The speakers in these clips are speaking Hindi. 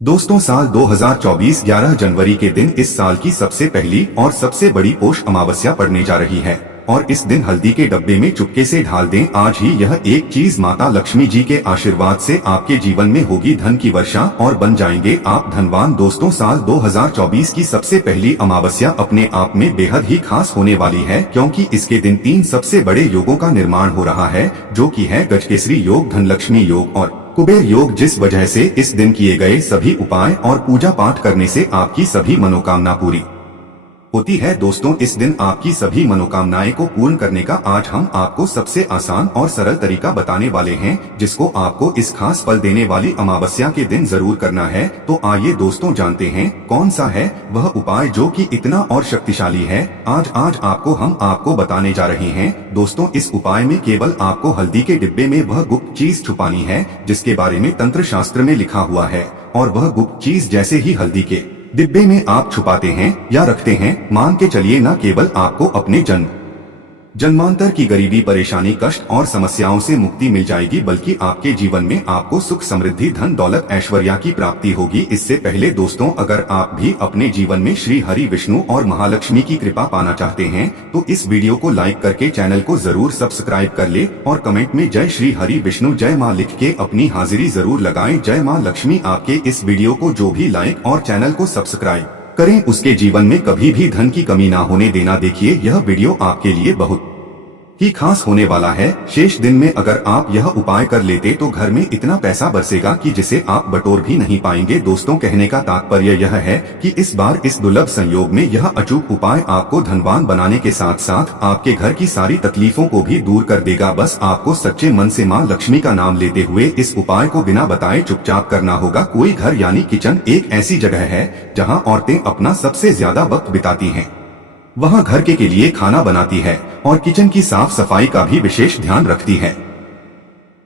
दोस्तों, साल 2024 11 जनवरी के दिन इस साल की सबसे पहली और सबसे बड़ी पोष अमावस्या पड़ने जा रही है और इस दिन हल्दी के डब्बे में चुपके से ढाल दें आज ही यह एक चीज। माता लक्ष्मी जी के आशीर्वाद से आपके जीवन में होगी धन की वर्षा और बन जाएंगे आप धनवान। दोस्तों, साल 2024 की सबसे पहली अमावस्या अपने आप में बेहद ही खास होने वाली है, क्योंकि इसके दिन 3 सबसे बड़े योगों का निर्माण हो रहा है, जो कि है गजकेसरी योग, धनलक्ष्मी योग और कुबेर योग। जिस वजह से इस दिन किए गए सभी उपाय और पूजा पाठ करने से आपकी सभी मनोकामना पूरी होती है। दोस्तों, इस दिन आपकी सभी मनोकामनाएं को पूर्ण करने का आज हम आपको सबसे आसान और सरल तरीका बताने वाले हैं, जिसको आपको इस खास फल देने वाली अमावस्या के दिन जरूर करना है। तो आइए दोस्तों, जानते हैं कौन सा है वह उपाय जो कि इतना और शक्तिशाली है। आज हम आपको बताने जा रहे हैं। दोस्तों, इस उपाय में केवल आपको हल्दी के डिब्बे में वह गुप्त चीज छुपानी है जिसके बारे में तंत्र शास्त्र में लिखा हुआ है, और वह गुप्त चीज जैसे ही हल्दी के डिब्बे में आप छुपाते हैं या रखते हैं, मान के चलिए न केवल आपको अपने जन्मांतर की गरीबी, परेशानी, कष्ट और समस्याओं से मुक्ति मिल जाएगी, बल्कि आपके जीवन में आपको सुख, समृद्धि, धन दौलत, ऐश्वर्या की प्राप्ति होगी। इससे पहले दोस्तों, अगर आप भी अपने जीवन में श्री हरि विष्णु और महालक्ष्मी की कृपा पाना चाहते हैं तो इस वीडियो को लाइक करके चैनल को जरूर सब्सक्राइब कर ले और कमेंट में जय श्री हरि विष्णु जय माँ लिख के अपनी हाजिरी जरूर लगाएं। जय माँ लक्ष्मी। आपके इस वीडियो को जो भी लाइक और चैनल को सब्सक्राइब करें उसके जीवन में कभी भी धन की कमी ना होने देना। देखिए, यह वीडियो आपके लिए बहुत ही खास होने वाला है। शेष दिन में अगर आप यह उपाय कर लेते तो घर में इतना पैसा बरसेगा कि जिसे आप बटोर भी नहीं पाएंगे। दोस्तों, कहने का तात्पर्य यह है कि इस बार इस दुर्लभ संयोग में यह अचूक उपाय आपको धनवान बनाने के साथ साथ आपके घर की सारी तकलीफों को भी दूर कर देगा। बस आपको सच्चे मन से माँ लक्ष्मी का नाम लेते हुए इस उपाय को बिना बताए चुपचाप करना होगा। कोई घर यानी किचन एक ऐसी जगह है जहाँ औरतें अपना सबसे ज्यादा वक्त बिताती हैं। वहाँ घर के लिए खाना बनाती है और किचन की साफ सफाई का भी विशेष ध्यान रखती है,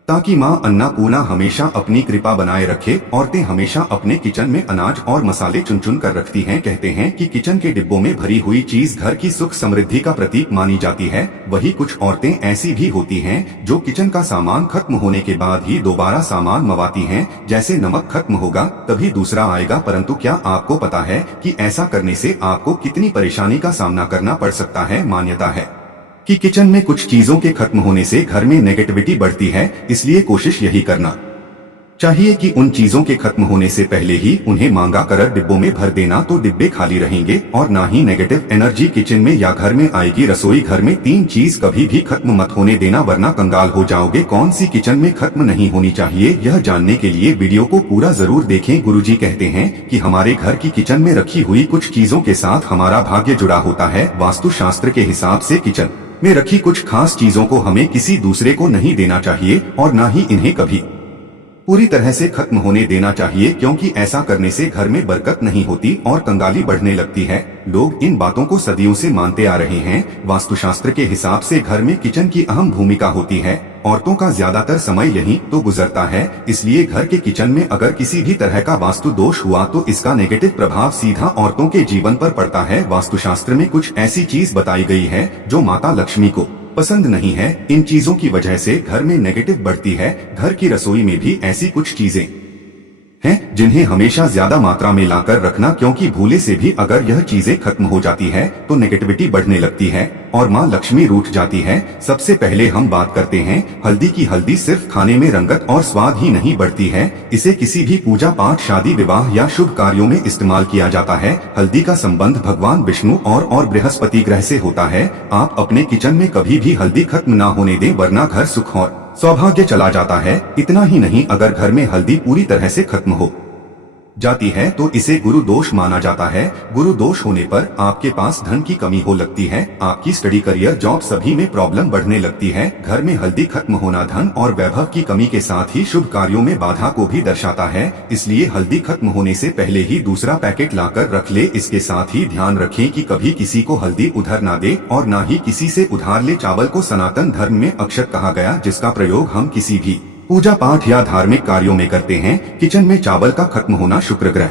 ताकि माँ अन्नपूर्णा हमेशा अपनी कृपा बनाए रखे। औरतें हमेशा अपने किचन में अनाज और मसाले चुन चुन कर रखती हैं। कहते हैं कि किचन के डिब्बों में भरी हुई चीज घर की सुख समृद्धि का प्रतीक मानी जाती है। वही कुछ औरतें ऐसी भी होती हैं जो किचन का सामान खत्म होने के बाद ही दोबारा सामान मंगवाती हैं। जैसे नमक खत्म होगा तभी दूसरा आएगा। परंतु क्या आपको पता है कि ऐसा करने से आपको कितनी परेशानी का सामना करना पड़ सकता है। मान्यता है कि किचन में कुछ चीजों के खत्म होने से घर में नेगेटिविटी बढ़ती है, इसलिए कोशिश यही करना चाहिए कि उन चीजों के खत्म होने से पहले ही उन्हें मांगा कर डिब्बों में भर देना, तो डिब्बे खाली रहेंगे और ना ही नेगेटिव एनर्जी किचन में या घर में आएगी। रसोई घर में 3 चीज कभी भी खत्म मत होने देना, वरना कंगाल हो जाओगे। कौन सी किचन में खत्म नहीं होनी चाहिए, यह जानने के लिए वीडियो को पूरा जरूर देखें। गुरुजी कहते हैं कि हमारे घर की किचन में रखी हुई कुछ चीजों के साथ हमारा भाग्य जुड़ा होता है। वास्तु शास्त्र के हिसाब से किचन में रखी कुछ खास चीजों को हमें किसी दूसरे को नहीं देना चाहिए और ना ही इन्हें कभी पूरी तरह से खत्म होने देना चाहिए, क्योंकि ऐसा करने से घर में बरकत नहीं होती और कंगाली बढ़ने लगती है। लोग इन बातों को सदियों से मानते आ रहे हैं। वास्तुशास्त्र के हिसाब से घर में किचन की अहम भूमिका होती है। औरतों का ज्यादातर समय यहीं तो गुजरता है, इसलिए घर के किचन में अगर किसी भी तरह का वास्तु दोष हुआ तो इसका नेगेटिव प्रभाव सीधा औरतों के जीवन पर पड़ता है। वास्तुशास्त्र में कुछ ऐसी चीज बताई गई है जो माता लक्ष्मी को पसंद नहीं है। इन चीजों की वजह से घर में नेगेटिव बढ़ती है। घर की रसोई में भी ऐसी कुछ चीजें हैं जिन्हें हमेशा ज्यादा मात्रा में लाकर रखना, क्योंकि भूले से भी अगर यह चीजें खत्म हो जाती है तो नेगेटिविटी बढ़ने लगती है और माँ लक्ष्मी रूठ जाती है। सबसे पहले हम बात करते हैं हल्दी की। हल्दी सिर्फ खाने में रंगत और स्वाद ही नहीं बढ़ती है, इसे किसी भी पूजा पाठ, शादी विवाह या शुभ कार्यों में इस्तेमाल किया जाता है। हल्दी का संबंध भगवान विष्णु और बृहस्पति ग्रह से होता है। आप अपने किचन में कभी भी हल्दी खत्म ना होने दें, वरना घर सुख और सौभाग्य चला जाता है। इतना ही नहीं, अगर घर में हल्दी पूरी तरह से खत्म हो जाती है तो इसे गुरु दोष माना जाता है। गुरु दोष होने पर आपके पास धन की कमी हो लगती है, आपकी स्टडी, करियर, जॉब सभी में प्रॉब्लम बढ़ने लगती है। घर में हल्दी खत्म होना धन और वैभव की कमी के साथ ही शुभ कार्यों में बाधा को भी दर्शाता है। इसलिए हल्दी खत्म होने से पहले ही दूसरा पैकेट लाकर रख ले। इसके साथ ही ध्यान रखें कि कभी किसी को हल्दी उधार ना दे और ना ही किसी से उधार ले। चावल को सनातन धर्म में अक्षत कहा गया, जिसका प्रयोग हम किसी भी पूजा पाठ या धार्मिक कार्यों में करते हैं। किचन में चावल का खत्म होना शुक्र ग्रह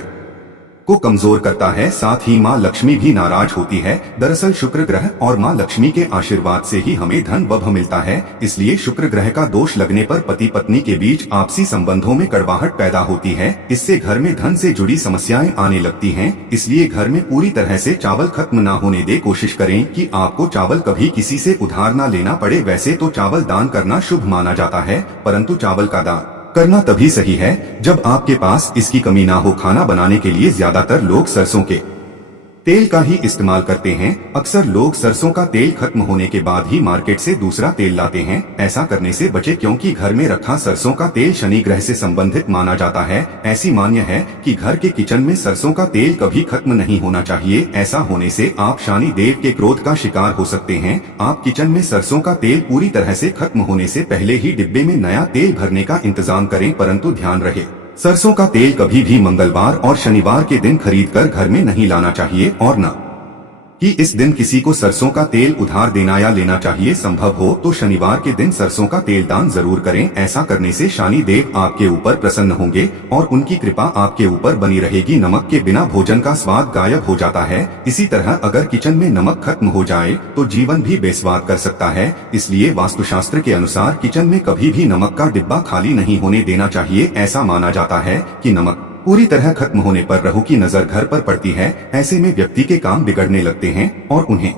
को कमजोर करता है, साथ ही माँ लक्ष्मी भी नाराज होती है। दरअसल शुक्र ग्रह और माँ लक्ष्मी के आशीर्वाद से ही हमें धन व मिलता है, इसलिए शुक्र ग्रह का दोष लगने पर पति पत्नी के बीच आपसी संबंधों में कड़वाहट पैदा होती है। इससे घर में धन से जुड़ी समस्याएं आने लगती हैं। इसलिए घर में पूरी तरह से चावल खत्म ना होने दे। कोशिश करें कि आपको चावल कभी किसी से उधार ना लेना पड़े। वैसे तो चावल दान करना शुभ माना जाता है, परंतु चावल का दान करना तभी सही है जब आपके पास इसकी कमी ना हो। खाना बनाने के लिए ज्यादातर लोग सरसों के तेल का ही इस्तेमाल करते हैं। अक्सर लोग सरसों का तेल खत्म होने के बाद ही मार्केट से दूसरा तेल लाते हैं। ऐसा करने से बचे, क्योंकि घर में रखा सरसों का तेल शनि ग्रह से संबंधित माना जाता है। ऐसी मान्य है कि घर के किचन में सरसों का तेल कभी खत्म नहीं होना चाहिए। ऐसा होने से आप शनि देव के क्रोध का शिकार हो सकते हैं। आप किचन में सरसों का तेल पूरी तरह से खत्म होने से पहले ही डिब्बे में नया तेल भरने का इंतजाम करें, परंतु ध्यान रहे सरसों का तेल कभी भी मंगलवार और शनिवार के दिन खरीदकर घर में नहीं लाना चाहिए और न कि इस दिन किसी को सरसों का तेल उधार देना या लेना चाहिए। संभव हो तो शनिवार के दिन सरसों का तेल दान जरूर करें। ऐसा करने से शनि देव आपके ऊपर प्रसन्न होंगे और उनकी कृपा आपके ऊपर बनी रहेगी। नमक के बिना भोजन का स्वाद गायब हो जाता है। इसी तरह अगर किचन में नमक खत्म हो जाए तो जीवन भी बेस्वाद कर सकता है। इसलिए वास्तुशास्त्र के अनुसार किचन में कभी भी नमक का डिब्बा खाली नहीं होने देना चाहिए। ऐसा माना जाता है कि नमक पूरी तरह खत्म होने पर राहु की नजर घर पर पड़ती है। ऐसे में व्यक्ति के काम बिगड़ने लगते हैं और उन्हें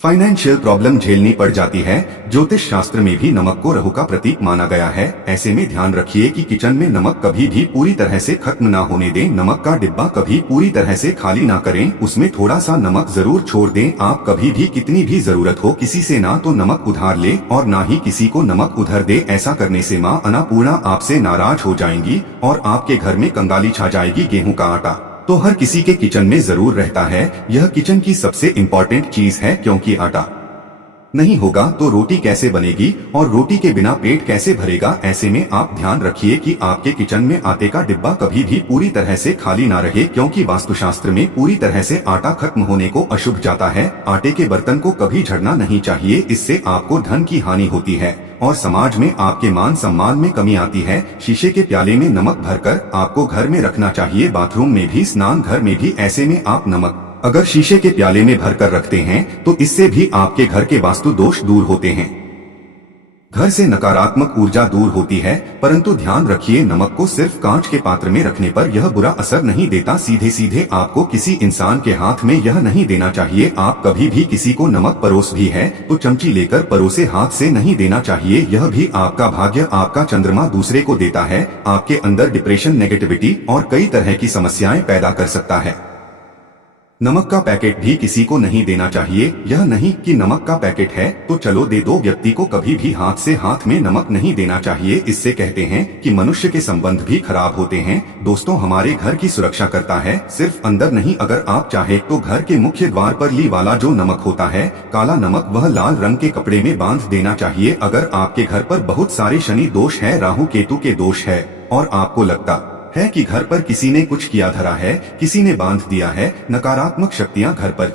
फाइनेंशियल प्रॉब्लम झेलनी पड़ जाती है। ज्योतिष शास्त्र में भी नमक को राहु का प्रतीक माना गया है। ऐसे में ध्यान रखिए कि किचन में नमक कभी भी पूरी तरह से खत्म ना होने दें। नमक का डिब्बा कभी पूरी तरह से खाली ना करें, उसमें थोड़ा सा नमक जरूर छोड़ दें। आप कभी भी कितनी भी जरूरत हो किसी से ना तो नमक उधार ले और ना ही किसी को नमक उधार दे। ऐसा करने से माँ अन्नपूर्णा आपसे नाराज हो जाएंगी और आपके घर में कंगाली छा जाएगी। गेहूं का आटा तो हर किसी के किचन में जरूर रहता है। यह किचन की सबसे इम्पोर्टेंट चीज है, क्योंकि आटा नहीं होगा तो रोटी कैसे बनेगी और रोटी के बिना पेट कैसे भरेगा। ऐसे में आप ध्यान रखिए कि आपके किचन में आटे का डिब्बा कभी भी पूरी तरह से खाली ना रहे, क्योंकि वास्तुशास्त्र में पूरी तरह से आटा खत्म होने को अशुभ जाता है। आटे के बर्तन को कभी झड़ना नहीं चाहिए, इससे आपको धन की हानि होती है और समाज में आपके मान सम्मान में कमी आती है। शीशे के प्याले में नमक भरकर आपको घर में रखना चाहिए, बाथरूम में भी, स्नान घर में भी। ऐसे में आप नमक अगर शीशे के प्याले में भरकर रखते हैं तो इससे भी आपके घर के वास्तु दोष दूर होते हैं, घर से नकारात्मक ऊर्जा दूर होती है। परंतु ध्यान रखिए, नमक को सिर्फ कांच के पात्र में रखने पर यह बुरा असर नहीं देता। सीधे सीधे आपको किसी इंसान के हाथ में यह नहीं देना चाहिए। आप कभी भी किसी को नमक परोस भी है तो चमची लेकर परोसे हाथ से नहीं देना चाहिए। यह भी आपका भाग्य, आपका चंद्रमा दूसरे को देता है। आपके अंदर डिप्रेशन, नेगेटिविटी और कई तरह की समस्याएं पैदा कर सकता है। नमक का पैकेट भी किसी को नहीं देना चाहिए। यह नहीं कि नमक का पैकेट है तो चलो दे दो, व्यक्ति को कभी भी हाथ से हाथ में नमक नहीं देना चाहिए। इससे कहते हैं कि मनुष्य के संबंध भी खराब होते हैं। दोस्तों, हमारे घर की सुरक्षा करता है, सिर्फ अंदर नहीं। अगर आप चाहे तो घर के मुख्य द्वार पर ली वाला जो नमक होता है, काला नमक, वह लाल रंग के कपड़े में बांध देना चाहिए। अगर आपके घर पर बहुत सारे शनि दोष है, राहु केतु के दोष है और आपको लगता है कि घर पर किसी ने कुछ किया धरा है, किसी ने बांध दिया है, नकारात्मक शक्तियां घर पर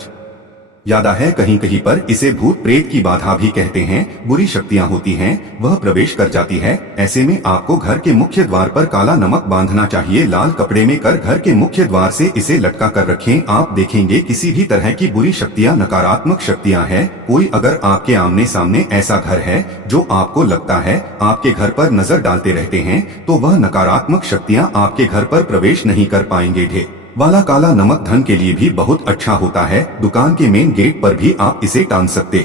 ज्यादा है, कहीं कहीं पर इसे भूत प्रेत की बाधा भी कहते हैं, बुरी शक्तियां होती हैं, वह प्रवेश कर जाती है। ऐसे में आपको घर के मुख्य द्वार पर काला नमक बांधना चाहिए, लाल कपड़े में कर घर के मुख्य द्वार से इसे लटका कर रखें। आप देखेंगे किसी भी तरह की बुरी शक्तियां, नकारात्मक शक्तियां हैं। कोई अगर आपके आमने सामने ऐसा घर है जो आपको लगता है आपके घर पर नजर डालते रहते हैं, तो वह नकारात्मक शक्तियां आपके घर पर प्रवेश नहीं कर पाएंगे। ढेर वाला काला नमक धन के लिए भी बहुत अच्छा होता है। दुकान के मेन गेट पर भी आप इसे टांग सकते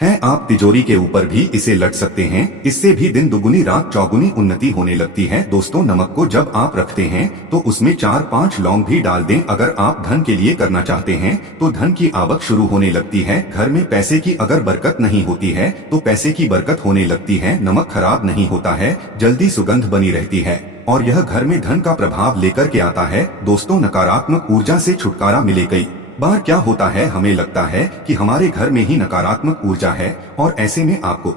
हैं। आप तिजोरी के ऊपर भी इसे लट सकते हैं। इससे भी दिन दुगुनी रात चौगुनी उन्नति होने लगती है। दोस्तों, नमक को जब आप रखते हैं तो उसमें 4-5 लौंग भी डाल दें। अगर आप धन के लिए करना चाहते हैं तो धन की आवक शुरू होने लगती है। घर में पैसे की अगर बरकत नहीं होती है तो पैसे की बरकत होने लगती है। नमक खराब नहीं होता है, जल्दी सुगंध बनी रहती है और यह घर में धन का प्रभाव लेकर के आता है। दोस्तों, नकारात्मक ऊर्जा से छुटकारा मिले। कई बार क्या होता है, हमें लगता है कि हमारे घर में ही नकारात्मक ऊर्जा है और ऐसे में आपको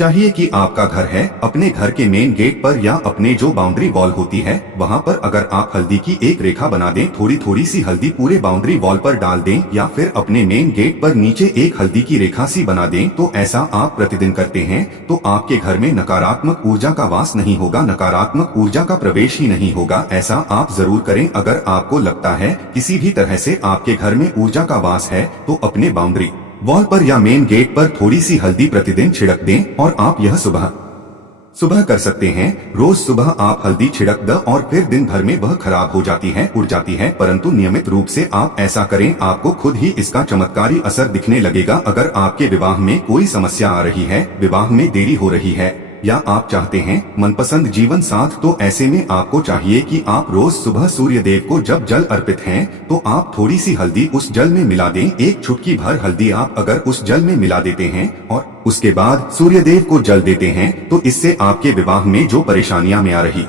चाहिए कि आपका घर है, अपने घर के मेन गेट पर या अपने जो बाउंड्री वॉल होती है वहाँ पर अगर आप हल्दी की एक रेखा बना दें, थोड़ी थोड़ी सी हल्दी पूरे बाउंड्री वॉल पर डाल दें या फिर अपने मेन गेट पर नीचे एक हल्दी की रेखा सी बना दें, तो ऐसा आप प्रतिदिन करते हैं तो आपके घर में नकारात्मक ऊर्जा का वास नहीं होगा, नकारात्मक ऊर्जा का प्रवेश ही नहीं होगा। ऐसा आप जरूर करें। अगर आपको लगता है किसी भी तरह से आपके घर में ऊर्जा का वास है तो अपने बाउंड्री वॉल पर या मेन गेट पर थोड़ी सी हल्दी प्रतिदिन छिड़क दें और आप यह सुबह कर सकते हैं। रोज सुबह आप हल्दी छिड़क दें और फिर दिन भर में वह खराब हो जाती है, उड़ जाती है, परंतु नियमित रूप से आप ऐसा करें, आपको खुद ही इसका चमत्कारी असर दिखने लगेगा। अगर आपके विवाह में कोई समस्या आ रही है, विवाह में देरी हो रही है या आप चाहते हैं मनपसंद जीवन साथ, तो ऐसे में आपको चाहिए कि आप रोज सुबह सूर्य देव को जब जल अर्पित है तो आप थोड़ी सी हल्दी उस जल में मिला दें। एक चुटकी भर हल्दी आप अगर उस जल में मिला देते हैं और उसके बाद सूर्य देव को जल देते हैं तो इससे आपके विवाह में जो परेशानियां में आ रही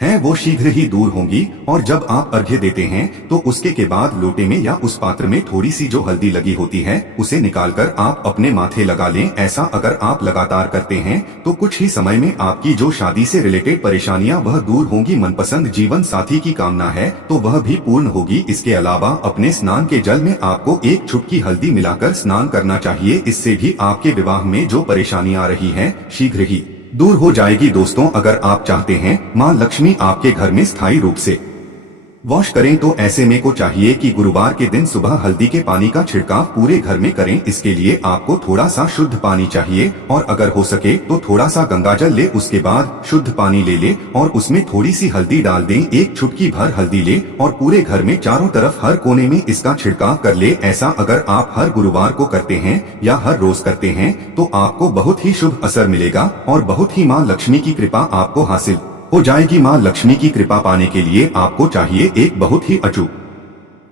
हैं वो शीघ्र ही दूर होंगी। और जब आप अर्घ्य देते हैं तो उसके के बाद लोटे में या उस पात्र में थोड़ी सी जो हल्दी लगी होती है उसे निकालकर आप अपने माथे लगा लें। ऐसा अगर आप लगातार करते हैं तो कुछ ही समय में आपकी जो शादी से रिलेटेड परेशानियां वह दूर होंगी। मनपसंद जीवन साथी की कामना है तो वह भी पूर्ण होगी। इसके अलावा अपने स्नान के जल में आपको एक चुटकी हल्दी मिलाकर स्नान करना चाहिए। इससे भी आपके विवाह में जो परेशानियां आ रही है शीघ्र ही दूर हो जाएगी। दोस्तों, अगर आप चाहते हैं माँ लक्ष्मी आपके घर में स्थायी रूप से वॉश करें तो ऐसे में को चाहिए कि गुरुवार के दिन सुबह हल्दी के पानी का छिड़काव पूरे घर में करें। इसके लिए आपको थोड़ा सा शुद्ध पानी चाहिए और अगर हो सके तो थोड़ा सा गंगाजल ले, उसके बाद शुद्ध पानी ले ले और उसमें थोड़ी सी हल्दी डाल दें। एक चुटकी भर हल्दी ले और पूरे घर में चारों तरफ हर कोने में इसका छिड़काव कर ले। ऐसा अगर आप हर गुरुवार को करते हैं या हर रोज करते हैं तो आपको बहुत ही शुभ असर मिलेगा और बहुत ही माँ लक्ष्मी की कृपा आपको हासिल हो जाएगी। माँ लक्ष्मी की कृपा पाने के लिए आपको चाहिए एक बहुत ही अचूक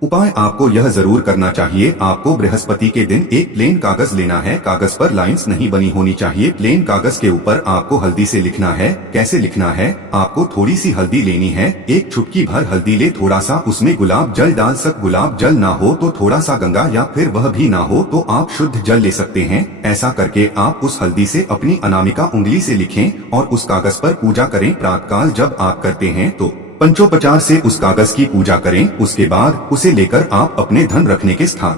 उपाय। आपको यह जरूर करना चाहिए, आपको बृहस्पति के दिन एक प्लेन कागज लेना है। कागज पर लाइंस नहीं बनी होनी चाहिए। प्लेन कागज के ऊपर आपको हल्दी से लिखना है। कैसे लिखना है? आपको थोड़ी सी हल्दी लेनी है, एक चुटकी भर हल्दी ले, थोड़ा सा उसमें गुलाब जल डाल गुलाब जल ना हो तो थोड़ा सा गंगा या फिर वह भी ना हो तो आप शुद्ध जल ले सकते हैं। ऐसा करके आप उस हल्दी से अपनी अनामिका उंगली से लिखें और उस कागज पर पूजा करें। प्रातःकाल जब आप करते हैं तो पंचोपचार से उस कागज की पूजा करें। उसके बाद उसे लेकर आप अपने धन रखने के स्थान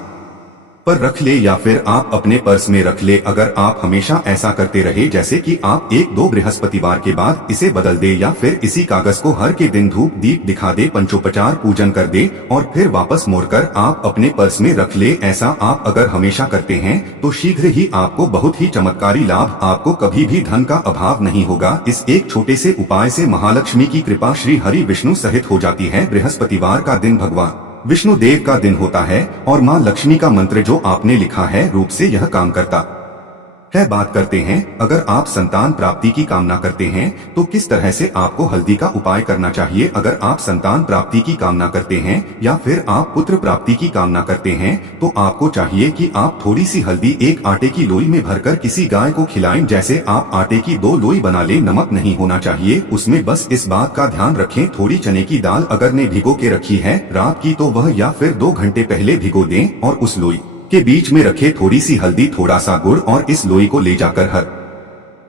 पर रख ले या फिर आप अपने पर्स में रख ले। अगर आप हमेशा ऐसा करते रहे, जैसे कि आप 1-2 बृहस्पतिवार के बाद इसे बदल दे या फिर इसी कागज को हर के दिन धूप दीप दिखा दे, पंचोपचार पूजन कर दे और फिर वापस मोड़कर आप अपने पर्स में रख ले। ऐसा आप अगर हमेशा करते हैं तो शीघ्र ही आपको बहुत ही चमत्कारी लाभ, आपको कभी भी धन का अभाव नहीं होगा। इस एक छोटे से उपाय से महालक्ष्मी की कृपा श्री हरि विष्णु सहित हो जाती है। बृहस्पतिवार का दिन भगवान विष्णु देव का दिन होता है और माँ लक्ष्मी का मंत्र जो आपने लिखा है रूप से यह काम करता है। बात करते हैं, अगर आप संतान प्राप्ति की कामना करते हैं तो किस तरह से आपको हल्दी का उपाय करना चाहिए। अगर आप संतान प्राप्ति की कामना करते हैं या फिर आप पुत्र प्राप्ति की कामना करते हैं तो आपको चाहिए कि आप थोड़ी सी हल्दी एक आटे की लोई में भरकर किसी गाय को खिलाएं। जैसे आप आटे की 2 लोई बना ले, नमक नहीं होना चाहिए उसमें। बस इस बात का ध्यान रखें, थोड़ी चने की दाल अगर ने भिगो के रखी है रात की तो वह या फिर 2 घंटे पहले भिगो दें और उस लोई के बीच में रखे थोड़ी सी हल्दी, थोड़ा सा गुड़ और इस लोई को ले जाकर हर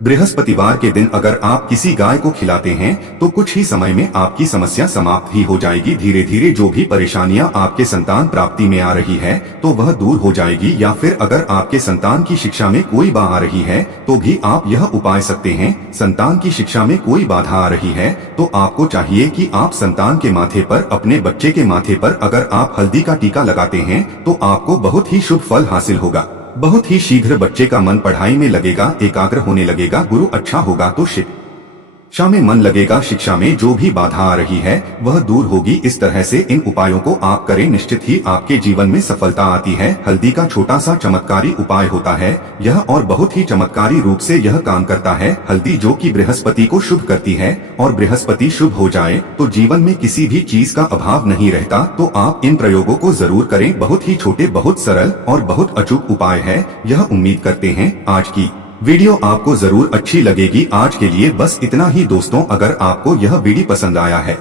बृहस्पतिवार के दिन अगर आप किसी गाय को खिलाते हैं तो कुछ ही समय में आपकी समस्या समाप्त ही हो जाएगी। धीरे धीरे जो भी परेशानियां आपके संतान प्राप्ति में आ रही है तो वह दूर हो जाएगी। या फिर अगर आपके संतान की शिक्षा में कोई बाधा आ रही है तो भी आप यह उपाय सकते हैं। संतान की शिक्षा में कोई बाधा आ रही है तो आपको चाहिए कि आप संतान के माथे पर, अपने बच्चे के माथे पर अगर आप हल्दी का टीका लगाते हैं तो आपको बहुत ही शुभ फल हासिल होगा। बहुत ही शीघ्र बच्चे का मन पढ़ाई में लगेगा, एकाग्र होने लगेगा, गुरु अच्छा होगा तो शिक्षा में मन लगेगा। शिक्षा में जो भी बाधा आ रही है वह दूर होगी। इस तरह से इन उपायों को आप करें, निश्चित ही आपके जीवन में सफलता आती है। हल्दी का छोटा सा चमत्कारी उपाय होता है यह और बहुत ही चमत्कारी रूप से यह काम करता है। हल्दी जो कि बृहस्पति को शुभ करती है और बृहस्पति शुभ हो जाए तो जीवन में किसी भी चीज का अभाव नहीं रहता। तो आप इन प्रयोगों को जरूर करें। बहुत ही छोटे, बहुत सरल और बहुत अचूक उपाय है यह। उम्मीद करते हैं आज की वीडियो आपको जरूर अच्छी लगेगी। आज के लिए बस इतना ही दोस्तों। अगर आपको यह वीडियो पसंद आया है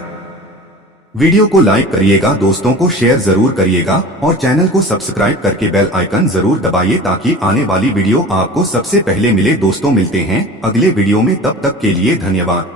वीडियो को लाइक करिएगा, दोस्तों को शेयर जरूर करिएगा और चैनल को सब्सक्राइब करके बेल आइकन जरूर दबाइए ताकि आने वाली वीडियो आपको सबसे पहले मिले। दोस्तों मिलते हैं अगले वीडियो में, तब तक के लिए धन्यवाद।